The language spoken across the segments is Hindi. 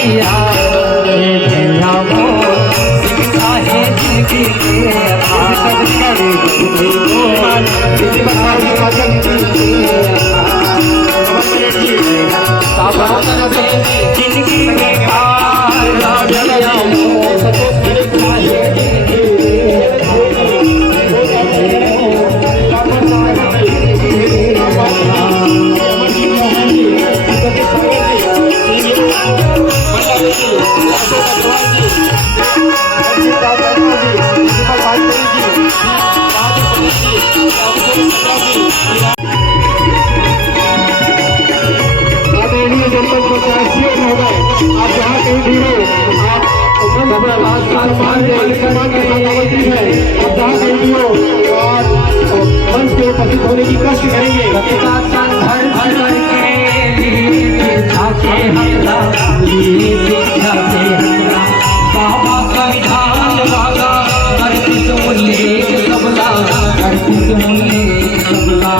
दिया शिक्षा है जिंदगी जिंदगी में उपस्थित होने की कष्ट करेंगे बाबा संविधान वाला अर्पित मूल्य सबला अर्पित मूल्य सबला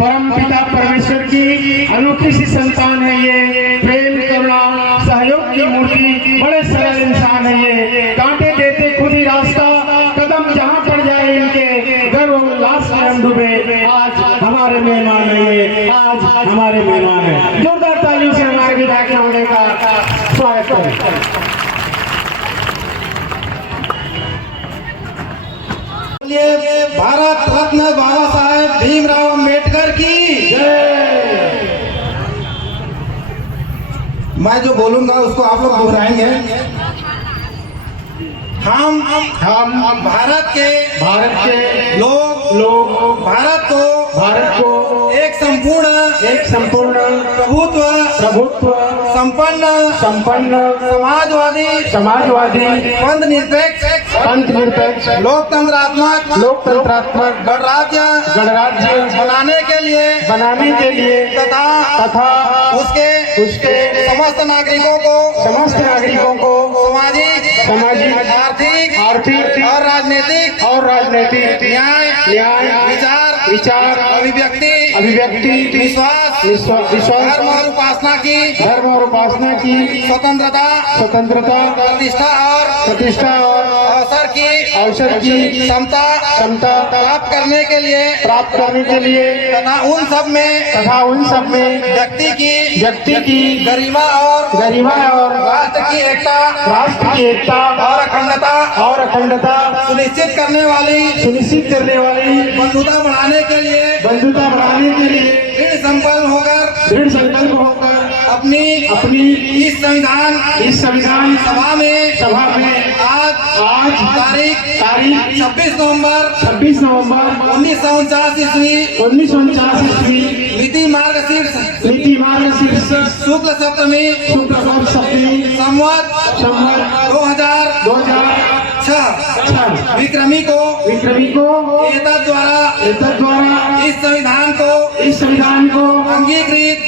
परम पिता परमेश्वर की अनोखी सी संतान है ये प्रेम करुणा सहयोग की मूर्ति बड़े सरल इंसान है ये कांटे देते खुद ही रास्ता कदम जहाँ पड़ जाए इनके गर्व उल्लास में हम डूबे आज हमारे मेहमान है ये आज हमारे मेहमान है जोरदार तालियों से हमारे विधायक महोदय का स्वागत करें। भारत रत्न बाबा साहेब भीमराव अम्बेडकर की मैं जो बोलूंगा उसको आप लोग दोहराएंगे। हम भारत के लोग भारत को एक संपूर्ण प्रभुत्व संपन्न समाजवादी पंथ निरपेक्ष लोकतंत्रात्मक गणराज्य बनाने के लिए तथा उसके समस्त नागरिकों को सामाजिक आर्थिक और राजनीतिक न्याय विचार अभिव्यक्ति विश्वास धर्म और उपासना की स्वतंत्रता प्रतिष्ठा और अवसर की क्षमता प्राप्त करने के लिए तथा उन सब में व्यक्ति की गरिमा और राष्ट्र की एकता और अखंडता सुनिश्चित करने वाली बंधुता बढ़ाने के लिए दृढ़ संकल्प होकर अपनी इस संविधान सभा में आज तारीख 26 नवंबर 1949 ईस्वी मिति मार्गशीर्ष शुक्ल सप्तमी संवत 2006 विक्रमी को एतद द्वारा इस संविधान को अंगीकृत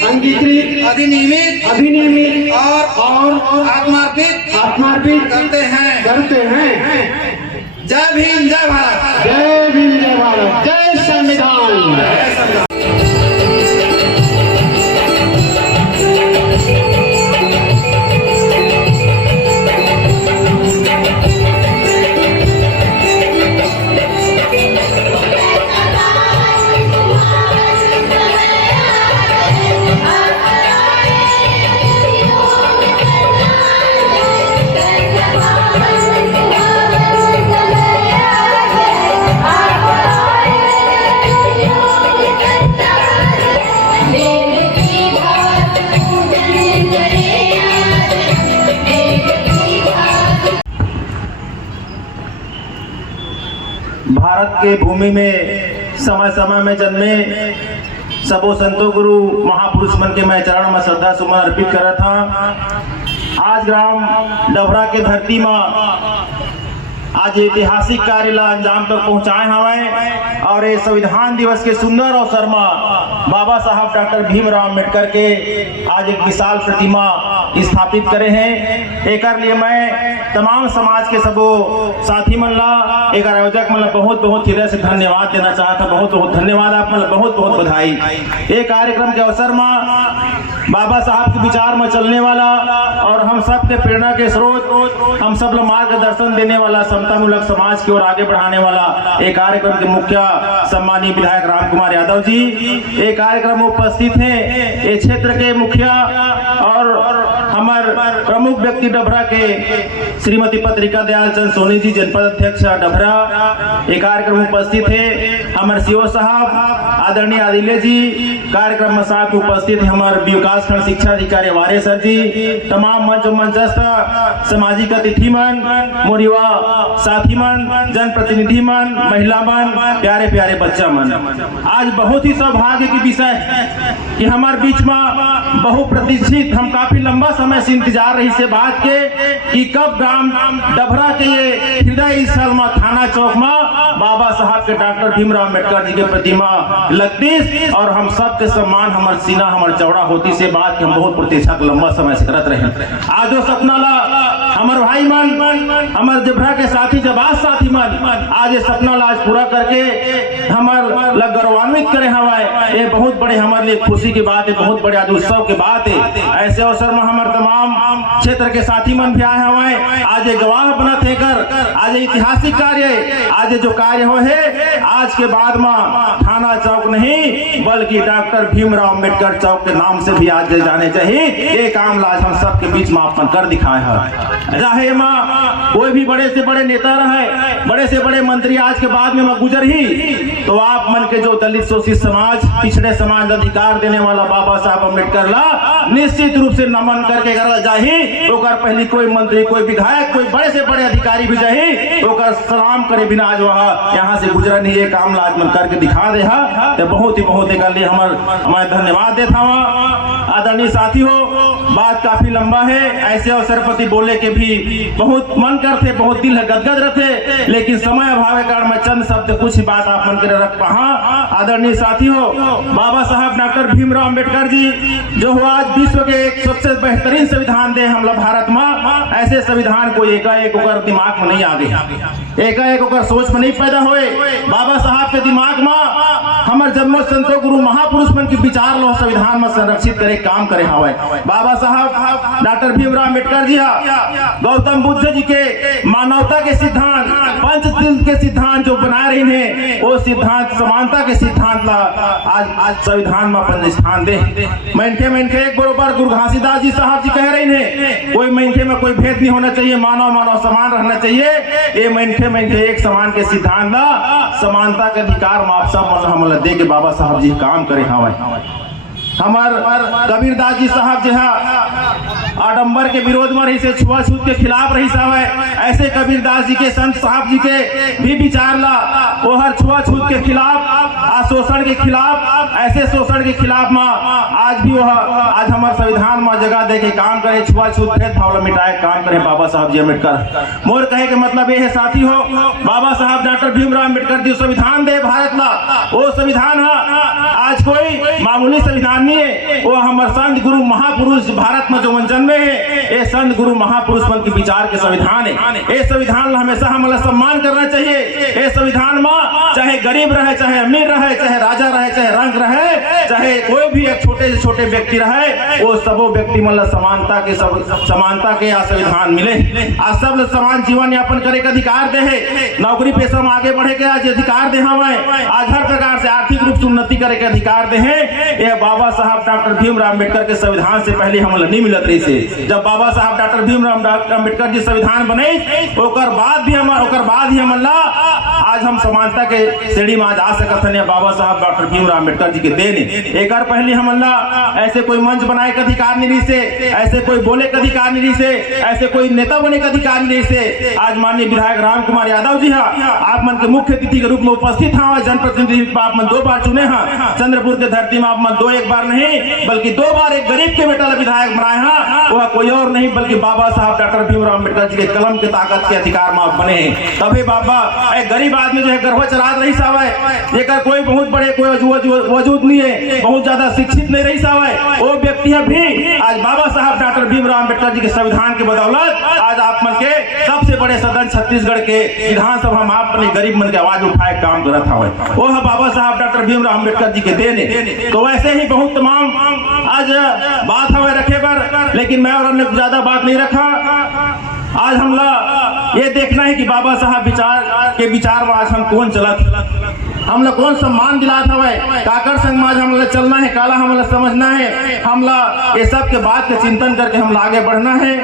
अधिनियमित और आत्मार्पित करते हैं। जय भीम जय भारत जय संविधान। भारत के भूमि में समय में जन्मे सबो संतो गुरु महापुरुष मन के मैं चरण में श्रद्धा सुमन अर्पित करत था। आज ग्राम डभरा के धरती में आज ऐतिहासिक कार्य ला अंजाम तक पहुंचाए हमें और ये संविधान दिवस के सुंदर अवसर में बाबा साहब डॉक्टर भीमराव अम्बेडकर के आज एक विशाल प्रतिमा स्थापित करे हैं। एक लिए मैं तमाम समाज के सबो साथी मन ला एक आयोजक मन बहुत बहुत हृदय से धन्यवाद देना चाहता। बहुत बहुत धन्यवाद, आप मन बहुत बहुत बधाई। एक कार्यक्रम के अवसर में बाबा साहब के विचार में चलने वाला और हम सब के प्रेरणा के स्रोत, हम सब लोग मार्गदर्शन देने वाला, समतामूलक समाज की ओर आगे बढ़ाने वाला एक कार्यक्रम के मुख्य सम्मानीय विधायक राम कुमार यादव जी एक कार्यक्रम में उपस्थित हैं। ये क्षेत्र के मुखिया और हमारे प्रमुख व्यक्ति डभरा के श्रीमती पत्रिका दयाल चंद सोनी जी जनपद अध्यक्ष डभरा एक कार्यक्रम में उपस्थित है। हमारे सीओ साहब आदरणीय आदिले जी कार्यक्रम में साथ उपस्थित है। हमारे विकास खंड शिक्षा अधिकारी वारे सर जी, तमाम मंच मंचस्थ सामाजिक अतिथि मन, मोरिवा साथी मन, जनप्रतिनिधि मन, महिला मन, प्यारे प्यारे बच्चा मन, आज बहुत ही सौभाग्य की विषय है कि हमारे बीच में बहुप्रतीक्षित, हम काफी लंबा समय से इंतजार रही से बात के कि कब ग्राम डभरा के ये हृदय स्थल में थाना चौक में बाबा साहब के डॉक्टर भीमराव अम्बेडकर जी के प्रतिमा लगती और हम सब के सम्मान हमारे सीना हमारे चौड़ा होती से बात कि हम बहुत प्रतीक्षा लंबा समय से करत रहे। आज वो सपना ला हमारे भाई मन, हमारे जबरा के साथी जबाज साथी मन आज ये सपना ला आज पूरा करके हमारे लग गौरवान्वित करे हवाए। ये बहुत बड़े हमारे लिए खुशी की बात है, बहुत बड़े आज उत्सव की बात है। ऐसे अवसर में हमारे तमाम क्षेत्र के साथी मन भी आए हवाए। आज ये गवाह बना थे कर आज ऐतिहासिक कार्य, आज जो कार्य हो है आज के बाद में थाना चौक नहीं बल्कि डॉक्टर भीमराव अम्बेडकर चौक के नाम से भी आज जाने चाहिए। ये काम आज हम सबके बीच में अपन कर दिखाए हैं। चाहे माँ कोई भी बड़े से बड़े नेता रहे, बड़े से बड़े मंत्री आज के बाद में गुजर ही तो आप मन के जो दलित शोषित समाज, पिछड़े समाज अधिकार देने वाला बाबा साहब अम्बेडकर ला निश्चित रूप से नमन करके करल जाही। ओकर पहली कोई मंत्री, कोई विधायक, कोई बड़े से बड़े अधिकारी भी जाही ओकर सलाम करे बिना आज वह यहाँ से गुजरा नहीं। ये काम लाज मन करके दिखा दे तो बहुत ही एक लिए हमारे धन्यवाद देता हूँ। आदरणीय साथी हो, बात काफी लंबा है, ऐसे अवसर पर बोले के भी बहुत मन करते, बहुत दिल गदगद रहते, लेकिन समय अभाव के कारण मैं चंद शब्द कुछ बात आप मन करे रख पहा। आदरणीय साथी हो, बाबा साहब डॉक्टर भीमराव अम्बेडकर जी जो हो आज विश्व के एक सबसे बेहतरीन संविधान दे हम लोग भारत में, ऐसे संविधान को एकाएक ओकर दिमाग में नहीं आ गए, एकाएक ओकर सोच में नहीं पैदा हुए। बाबा साहब के दिमाग में हमारे जन्मों संतों गुरु महापुरुष मन की विचार लो संविधान में संरक्षित करे काम करे हवाए। बाबा साहब डॉक्टर भीमराव अम्बेडकर जी गौतम बुद्ध जी के मानवता के सिद्धांत, पंचशील के सिद्धांत जो बना रही है वो सिद्धांत समानता के सिद्धांत ला आज संविधान में अपन स्थान दे। मनखे एक बरोबर गुरु घासीदास जी साहब जी कह रही है कोई मनखे में कोई भेद नहीं होना चाहिए, मानव समान रहना चाहिए। ये मनखे एक समान के सिद्धांत ला समानता के अधिकार में आप सब हम दे के बाबा साहब जी काम करे हवाए। हमार कबीरदास जी साहब जो है आडंबर के विरोध में रही से, छुआछूत के खिलाफ रही साहब, ऐसे कबीरदास जी के संत साहब जी के भी विचार ला वो हर छुआछूत के खिलाफ, शोषण के खिलाफ, ऐसे शोषण के खिलाफ में आज भी वह आज हमारे संविधान में जगह दे के काम करे, छुआछूत भेदभाव मिटाए काम करे बाबा साहब जी अम्बेडकर। मोर कहे के मतलब ये है साथी हो, बाबा साहब डॉक्टर भीमराव अम्बेडकर जी संविधान दे भारत ला, वो संविधान आज कोई मामूली संविधान नहीं है, वो हमारे संत गुरु महापुरुष भारत में जो जन्मे है, ये संत गुरु महापुरुष मन के विचार के संविधान है। ये संविधान हमेशा हमें सम्मान करना चाहिए। ये संविधान में चाहे गरीब रहे, चाहे अमीर रहे, चाहे राजा रहे, चाहे रंग रहे, चाहे कोई भी एक छोटे से छोटे व्यक्ति रहे, वो सबो व्यक्ति मतलब समानता के यहाँ संविधान मिले। आज सब समान जीवन यापन करे के अधिकार दे है, नौकरी पेशा में आगे बढ़े के आज अधिकार दे हमें, आज हर प्रकार से आर्थिक रूप से उन्नति करे के अधिकार दे है। यह बाबा साहब डॉक्टर भीमराव अम्बेडकर के संविधान से पहले हम नहीं मिलत रही से। जब बाबा साहब डॉक्टर भीमराव अम्बेडकर जी संविधान बने ओकर बाद ही हम आज हम समानता के श्रेणी में आज आ सकत हैं। बाबा साहब डॉक्टर भीमराव अम्बेडकर जी के देन एक पहले हम ऐसे कोई मंच बनाए का अधिकार नहीं रही से, ऐसे कोई बोले का अधिकार नहीं रही से, ऐसे कोई नेता बने का अधिकार नहीं रही से। आज माननीय विधायक राम कुमार यादव जी आप मन के मुख्य अतिथि के रूप में उपस्थित हैं, जनप्रतिनिधि आप मन 2 बार चुने हैं, चंद्रपुर के धरती में आप मन 2 एक बार बार नहीं बल्कि 2 बार एक गरीब के बेटा विधायक बनाए हैं, वह कोई और नहीं बल्कि बाबा साहब डॉक्टर भीमराव अम्बेडकर जी के कलम के ताकत के अधिकार में बने हैं। तभी बाबा एक गरीब आदमी जो है गर्भ चरात रही साहब है, एक कोई बहुत बड़े कोई वजूद नहीं है, बहुत ज्यादा शिक्षित नहीं रही साहब है, वो व्यक्ति है भी आज बाबा साहब डॉक्टर भीमराव अम्बेडकर जी के संविधान की बदौलत आज आप मन के सबसे बड़े सदन छत्तीसगढ़ के विधानसभा में आप अपनी गरीब मन की आवाज उठाए काम करत हवे, वो है बाबा साहब डॉक्टर भीमराव अम्बेडकर जी के देने। तो वैसे ही बहुत तमाम आज बात हवे रखे पर, लेकिन मैं और हमने ज्यादा बात नहीं रखा। आज हमला ये देखना है कि बाबा साहब विचार में आज हम कौन चलत, हमला कौन सम्मान दिलात हवे, काकर समाज हमला चलना है, काला हमला समझना है, हमला ये सब के बात के चिंतन करके हमला आगे बढ़ना है,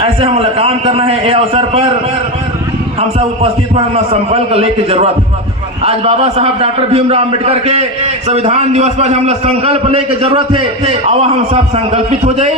ऐसे हमला काम करना है। ये अवसर पर हम सब उपस्थित हैं, हमें संकल्प लेके जरूरत आज बाबा साहब डॉक्टर भीमराव अम्बेडकर के संविधान दिवस पर हम संकल्प लेके जरूरत है। अब हम सब संकल्पित हो जाए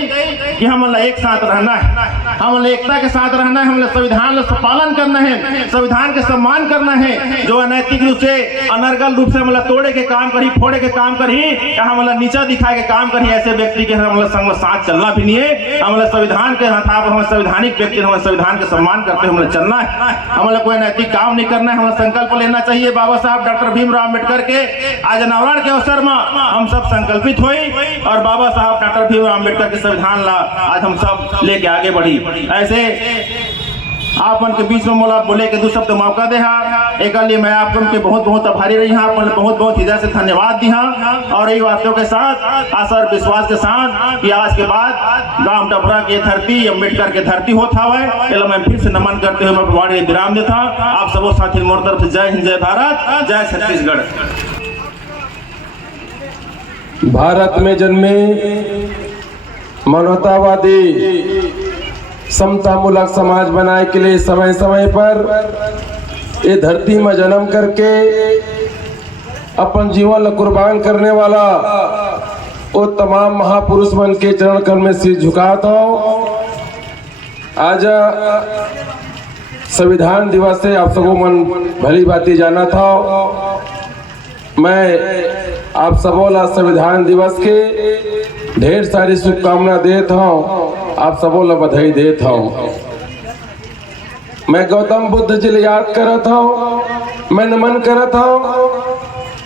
कि हम एक साथ रहना है, हम एकता के साथ रहना है, हम संविधान का पालन करना है, संविधान के सम्मान करना है। जो अनैतिक रूप से अनर्गल रूप से हम तोड़े के काम करी, फोड़े के काम करी, हम नीचा दिखाए के काम करी, ऐसे व्यक्ति के हम संग साथ चलना भी नहीं है। हम संविधान के हाथ हम संवैधानिक व्यक्ति हम संविधान के सम्मान करते हुए चलना है, हमें कोई नैतिक काम नहीं करना है। हमें संकल्प लेना चाहिए बाबा साहब डॉक्टर भीमराव अम्बेडकर के आज नवरात्र के अवसर में हम सब संकल्पित हुई और बाबा साहब डॉक्टर भीमराव अम्बेडकर के संविधान ला आज हम सब लेके आगे बढ़ी। ऐसे आप मन के बीच में मोला बोले के 2 शब्द मौका दे एक लिए मैं आप के बहुत बहुत आभारी रही हाँ, बहुत बहुत हृदय से धन्यवाद दी हाँ। और यही बातों के साथ आशा और विश्वास के साथ कि आज के बाद गांव डबरा की धरती अम्बेडकर के धरती होता है, मैं फिर से नमन करते हुए मैं वाणी विराम देता। आप सबों साथी मोर तरफ से जय हिंद, जय भारत, जय छत्तीसगढ़। भारत में जन्मे मानवतावादी समतामूलक समाज बनाए के लिए समय समय पर ये धरती में जन्म करके अपन जीवन ला कुर्बान करने वाला वो तमाम महापुरुष मन के चरण कमल में सिर झुकाता हूँ। आज संविधान दिवस से आप सबों मन भली बाती जाना था। मैं आप सबों ला संविधान दिवस के ढेर सारी शुभकामना देता हूँ, आप सबों ला बधाई देता हूँ। मैं गौतम बुद्ध जी ले याद करत हूँ, मैं नमन करत हूँ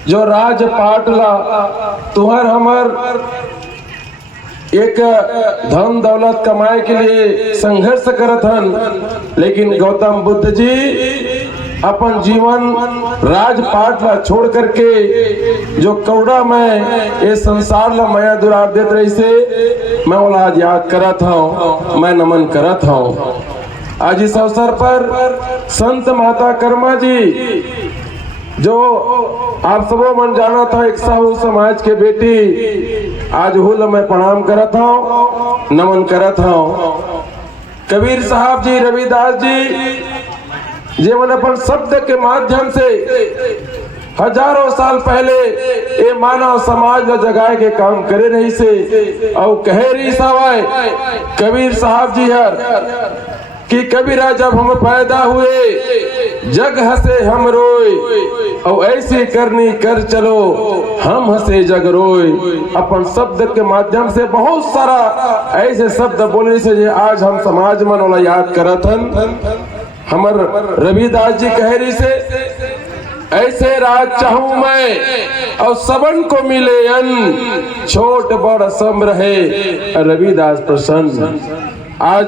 जो राजपाट ला तुहर हमर एक धन दौलत कमाए के लिए संघर्ष करत हन, लेकिन गौतम बुद्ध जी अपन जीवन राजपाट ला छोड़ करके जो कौड़ा में ये संसार ला माया दुरार देत रही से मैं वाला आज याद करत हूँ, मैं नमन करत हूँ। आज इस अवसर पर संत माता कर्मा जी जो आप सबों मन जाना था एक साहू समाज के बेटी, आज हुल मैं प्रणाम करत हूँ, नमन करत हूँ। कबीर साहब जी, रविदास जी जीवन अपन शब्द के माध्यम से हजारों साल पहले ये मानव समाज में जगाए के काम करे रही से और कहे रही सवाए कबीर साहब जी हर कि कबीरा जब हम पैदा हुए जग हंसे हम रोए और ऐसी करनी कर चलो हम हंसे जग रोए। अपन शब्द के माध्यम से बहुत सारा ऐसे शब्द बोलने से आज हम समाज मन वाला याद करत हन। हमर रविदास जी कह रही से ऐसे राज चाहूं मैं और सबन को मिले अन, छोट बड़ सम रहे रविदास प्रसन्न। आज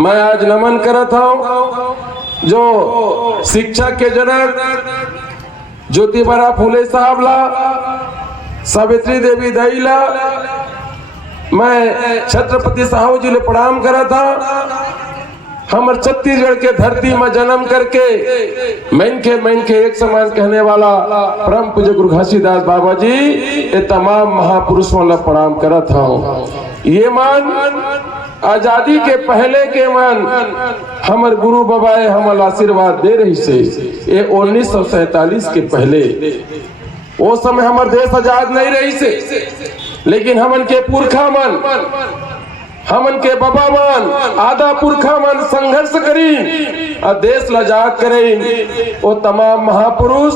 मैं आज नमन करत हूं जो शिक्षा के जनक ज्योतिबा फुले साहब ला, सावित्री देवी दाई ला, मैं छत्रपति साहू जी ले प्रणाम करत था। हमर छत्तीसगढ़ के धरती में जन्म करके मैन के एक समान कहने वाला परम पूज्य गुरु घासीदास बाबा जी ये तमाम महापुरुषों ला प्रणाम करत हूँ। ये मान आजादी के पहले के मान हमर गुरु बाबाए हमर आशीर्वाद दे रही से ये 1947 के पहले, वो समय हमर देश आजाद नहीं रही से, लेकिन हमन के पुरखा मन हमन के बाबा मन आधा पुरखा मन संघर्ष करीन और देश लजात करें। वो तमाम महापुरुष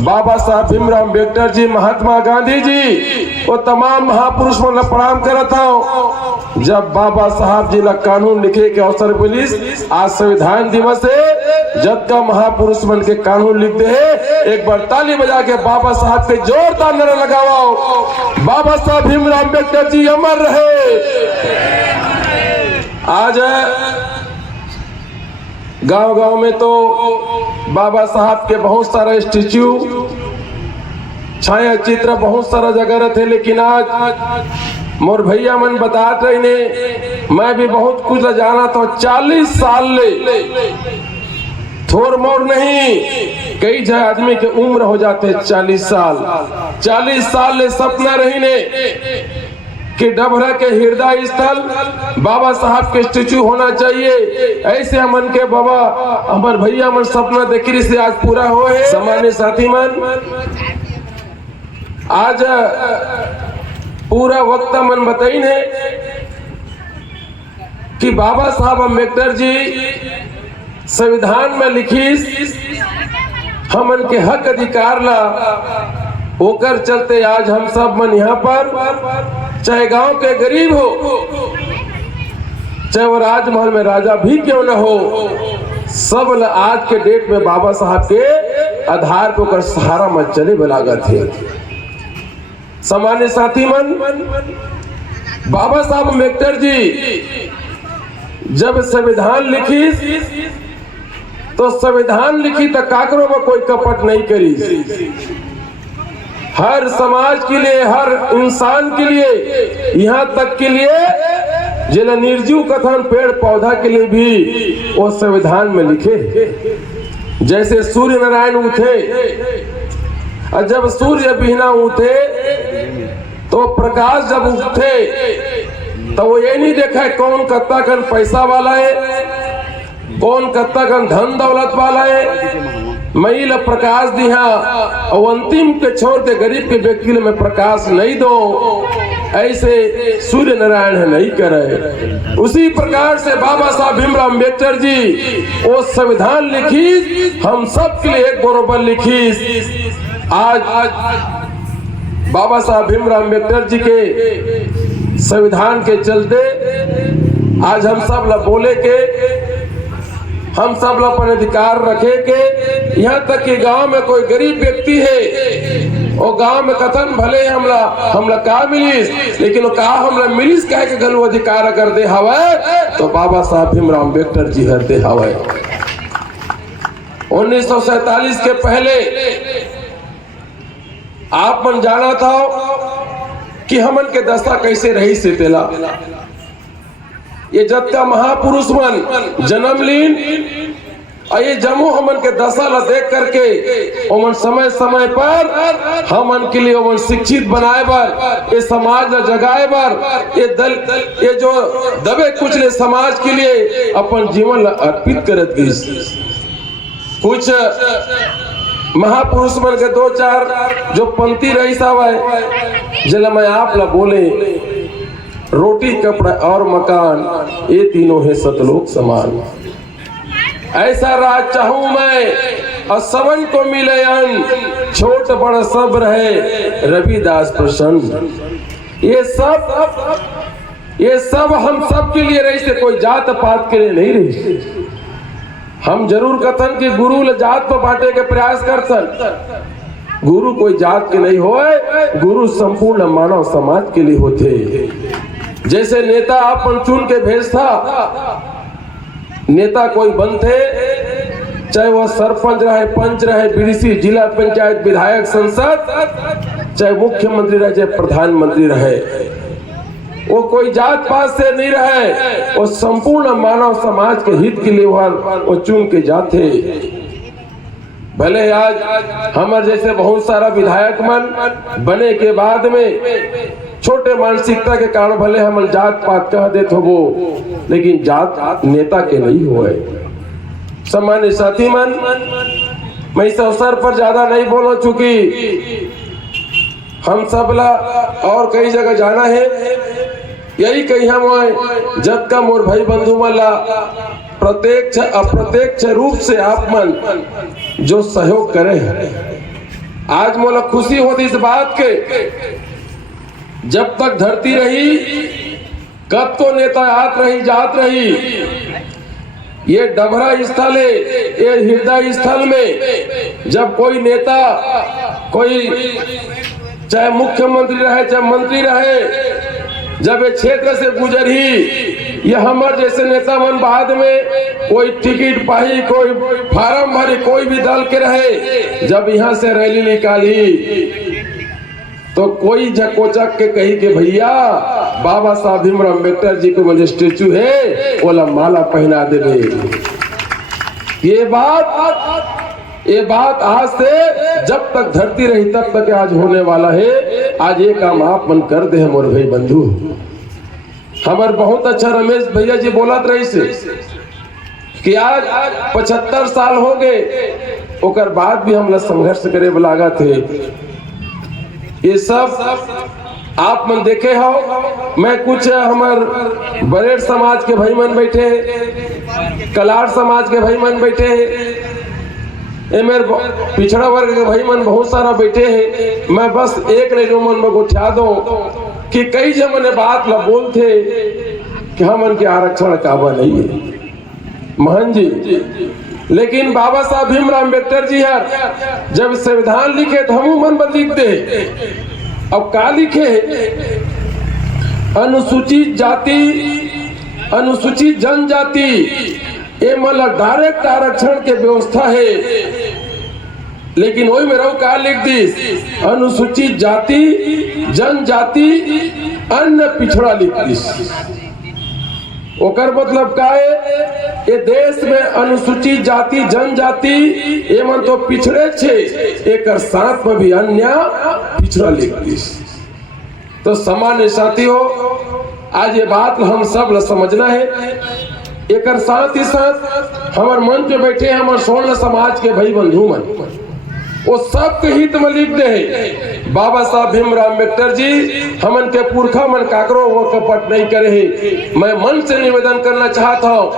बाबा साहब भीमराव अम्बेडकर जी, महात्मा गांधी जी, वो तमाम महापुरुष मन प्रणाम करता हूँ। जब बाबा साहब जी ला कानून लिखे के अवसर मिलिस, आज संविधान दिवस है, जब का महापुरुष मन के कानून लिखते हैं, एक बार ताली बजा के बाबा साहब के जोरदार नारा लगाओ। बाबा साहब भीमराव अम्बेडकर जी अमर रहे। आज गांव-गांव में तो बाबा साहब के बहुत सारा स्टैच्यू, छाया चित्र बहुत सारा जगह रहते, लेकिन आज मोर भैया मन बताते रहे ने, मैं भी बहुत कुछ जाना था। 40 साल ले थोर मोर नहीं, कई जगह आदमी के उम्र हो जाते 40 साल ले सपना रही ने कि डभरा के हृदय स्थल बाबा साहब के स्टैच्यू होना चाहिए। ऐसे हमन के बाबा हमार भैया मन सपना देखी से आज पूरा हो है। सामान्य साथी मन, आज पूरा वक्त मन बताई ने कि बाबा साहब अम्बेडकर जी संविधान में लिखी हमन के हक अधिकार ला, होकर चलते आज हम सब मन यहाँ पर, चाहे गांव के गरीब हो, चाहे वो राजमहल में राजा भी क्यों न हो, सब आज के डेट में बाबा साहब के आधार पर होकर सहारा मत चले बलागत थे। सामान्य साथी मन, बाबा साहब अम्बेडकर जी जब संविधान लिखी तो संविधान लिखी तो काकरों में कोई कपट नहीं करी। हर समाज के लिए, हर इंसान के लिए, यहाँ तक के लिए जिला निर्जीव कथन पेड़ पौधा के लिए भी वो संविधान में लिखे। जैसे सूर्य नारायण उठे, और जब सूर्य बिना उठे तो प्रकाश जब उठे तो वो ये नहीं देखा कौन कत्ता कन पैसा वाला है, कौन कत्ता कन धन दौलत वाला है। मई ला प्रकाश दिया और अंतिम के छोर के गरीब के व्यक्ति में प्रकाश नहीं दो, ऐसे सूर्य नारायण है नहीं करे। उसी प्रकार से बाबा साहब भीमराव अम्बेडकर जी वो संविधान लिखी, हम सब के लिए एक बरोबर लिखी। आज बाबा साहब भीमराव अम्बेडकर जी के संविधान के चलते आज हम सब ला बोले के, हम सब ला अपन अधिकार रखे के। यहाँ तक कि गांव में कोई गरीब व्यक्ति है, वो गांव में कथन भले हमला का मिलिस, लेकिन वो कहा हमला मिलिस कह के गलू अधिकार अगर दे हवे तो बाबा साहब भीमराव अम्बेडकर जी हर दे हवे। 1947 के पहले आप मन जाना था कि हमन के दशा कैसे रही से तेला। ये जब का महापुरुष मन जन्म लीन, और ये जमो हमन के दशा ला देख करके ओमन समय समय पर हमन के लिए ओमन शिक्षित बनाए बर, ये समाज ला जगाए बर, ये जो दबे कुचले समाज के लिए अपन जीवन ला अर्पित करत गई। कुछ महापुरुष मन के 2-4 जो पंक्ति रही साहब जिला मैं आप ला बोले, रोटी कपड़ा और मकान ये तीनों है सतलोक समान। ऐसा राज चाहूं मैं और सबन को मिले अन, छोट बड़ा सब रहे रविदास प्रसन्न। ये सब हम सब के लिए रही से, कोई जात पात के लिए नहीं रही। हम जरूर कथन कि गुरु जात पर बांटे के प्रयास करतन, गुरु कोई जात के नहीं होए, गुरु संपूर्ण मानव समाज के लिए होते। जैसे नेता अपन चुन के भेजता, नेता कोई बनते, चाहे वह सरपंच रहे, पंच रहे, बीडीसी, जिला पंचायत, विधायक, संसद, चाहे मुख्यमंत्री रहे, चाहे प्रधानमंत्री रहे, वो कोई जात पात से नहीं रहे, वो संपूर्ण मानव समाज के हित के लिए वो चुन के जाते। भले आज हमारे जैसे बहुत सारा विधायक मन बने के बाद में छोटे मानसिकता के कारण भले हम जात पात कह देते हो, लेकिन जात नेता के नहीं हुए। सम्मानित साथी मन, मैं इस अवसर पर ज्यादा नहीं बोलो, चूंकि हम सब ला और कई जगह जाना है। यही कही हम जब का मोर भाई बंधु मल्ला प्रत्यक्ष अप्रत्यक्ष रूप से आप मन जो सहयोग करे हैं। आज मोला खुशी होती इस बात के, जब तक धरती रही कब तो नेता आत रही जात रही, ये डभरा स्थल है, ये हृदय स्थल में जब कोई नेता, कोई चाहे मुख्यमंत्री रहे चाहे मंत्री रहे, जब ये क्षेत्र से गुजरी, ये हमारे जैसे नेता मन बाद में कोई टिकट पाही, कोई फार्म भरी, कोई भी दल के रहे, जब यहाँ से रैली निकाली तो कोई झकोचक के कही के भैया बाबा साहब भीमराव अम्बेडकर जी को मुझे स्टेचू है बोला माला पहना दे। ये बात आज से जब तक धरती रही तब तक आज होने वाला है। आज ये काम आप मन कर दे मोर भाई बंधु। हमारे बहुत अच्छा रमेश भैया जी बोलत रही से कि आज 75 साल हो गए, ओकर बाद भी हम लोग संघर्ष करे लागा थे। ये सब आप मन देखे हो। मैं कुछ हमार बरेड़ समाज के भाई मन बैठे, कलार समाज के भाई मन बैठे, ये मेरे पिछड़ा वर्ग के भाई मन बहुत सारा बैठे हैं। मैं बस एक रेडियो मन में उठा दो कि कई जमने बात ला बोलते कि हमन के आरक्षण काबा नहीं है महन जी, लेकिन बाबा साहब भीमराव अम्बेडकर जी यार जब संविधान लिखे तो हम मन पर लिख दे। अब का लिखे? अनुसूचित जाति, अनुसूचित जनजाति, ये मतलब डायरेक्ट आरक्षण के व्यवस्था है, लेकिन वही में रहो का लिख दी अनुसूचित जाति जनजाति अन्य पिछड़ा लिख दी। ओकर मतलब का है? ये देश में अनुसूचित जाति जनजाति ये मन तो पिछड़े छे, एक साथ में भी अन्य पिछड़ा लिख दी। तो सामान्य साथी हो, आज ये बात हम सब ल समझना है। एक साथ ही साथ हमारे मन पे बैठे हमारे स्वर्ण समाज के भाई बंधु मन, वो सबके हित में लिख दे बाबा साहब भीमराव अम्बेडकर जी हमन के पुरखा मन काकरो वो कपट नहीं करे है। मैं मन से निवेदन करना चाहता हूँ,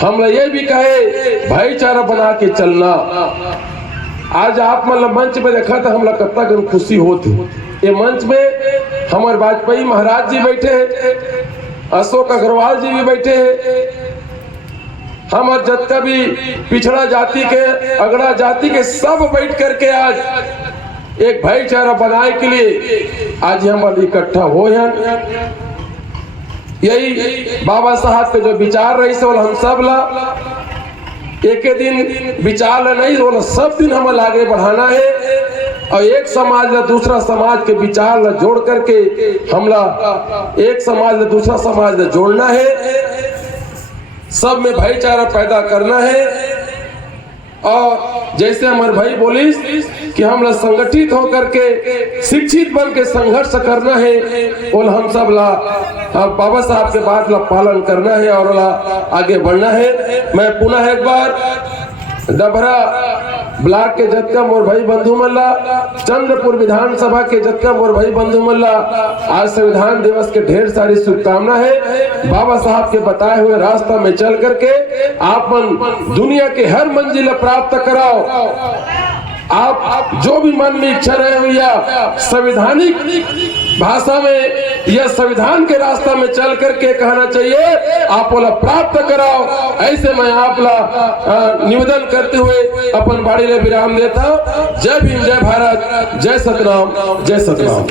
हम ये भी कहे भाईचारा बना के चलना। आज आप मतलब मंच पे देखा था हम लोग कब तक खुशी होती। ये मंच में हमारे वाजपेयी महाराज जी बैठे, अशोक अग्रवाल जी भी बैठे हैं, हमारे जितना भी पिछड़ा जाति के अगड़ा जाति के सब बैठ करके आज एक भाईचारा बनाए के लिए आज हम इकट्ठा हो हैं। यही बाबा साहब के जो विचार रही से हम सब ला एक दिन विचार ला नहीं बोला, सब दिन हमें आगे बढ़ाना है और एक समाज ला दूसरा समाज के विचार ला जोड़ करके हमला एक समाज ला दूसरा समाज ला जोड़ना है, सब में भाईचारा पैदा करना है। और जैसे हमारे भाई बोलिस कि हम लोग संगठित होकर के शिक्षित बन के संघर्ष करना है, और हम सब ला बाबा साहब के बात ला पालन करना है और ला आगे बढ़ना है। मैं पुनः एक बार डभरा ब्लॉक के जतका मोर भाई बंधु मल्ला, चंद्रपुर विधानसभा के जतका मोर भाई बंधु मल्ला, आज संविधान दिवस के ढेर सारी शुभकामना है। बाबा साहब के बताए हुए रास्ता में चल करके आप दुनिया के हर मंजिल प्राप्त कराओ। आप जो भी मन में इच्छा रहे भैया संवैधानिक भाषा में या संविधान के रास्ता में चल करके कहना चाहिए, आप वाला प्राप्त कराओ। ऐसे मैं आप ला निवेदन करते हुए अपन बाड़ी ले विराम देता। जय भीम, जय भारत, जय सतनाम, जय सतनाम।